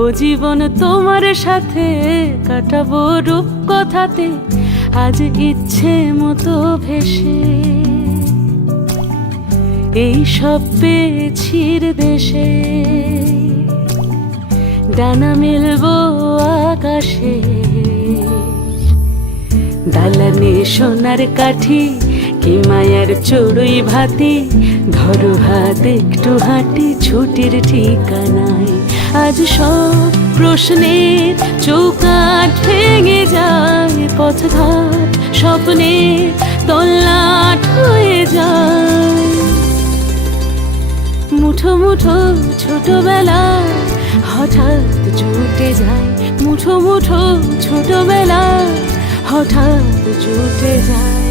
ও জীবন তোমার সাথে কাটাবো রূপ কথাতে, আজ ইচ্ছে মতো ভেসে এই সব পেয়েছির দেশে। ডানা মেলবো আকাশে, দালানে সোনার কাঠি, কি মায়ার চড়ুই ভাতি, ধরো হাত একটু হাঁটি ছুটির ঠিকানায়। আজ সব প্রশ্নের চৌকাঠ ভেঙে যায়, পথঘাট স্বপ্নের তল্লাট হয়ে যায়। মুঠো মুঠো ছোটবেলা হঠাৎ জুটে যায়, মুঠো মুঠো ছোটবেলা হঠাৎ জুটে যায়।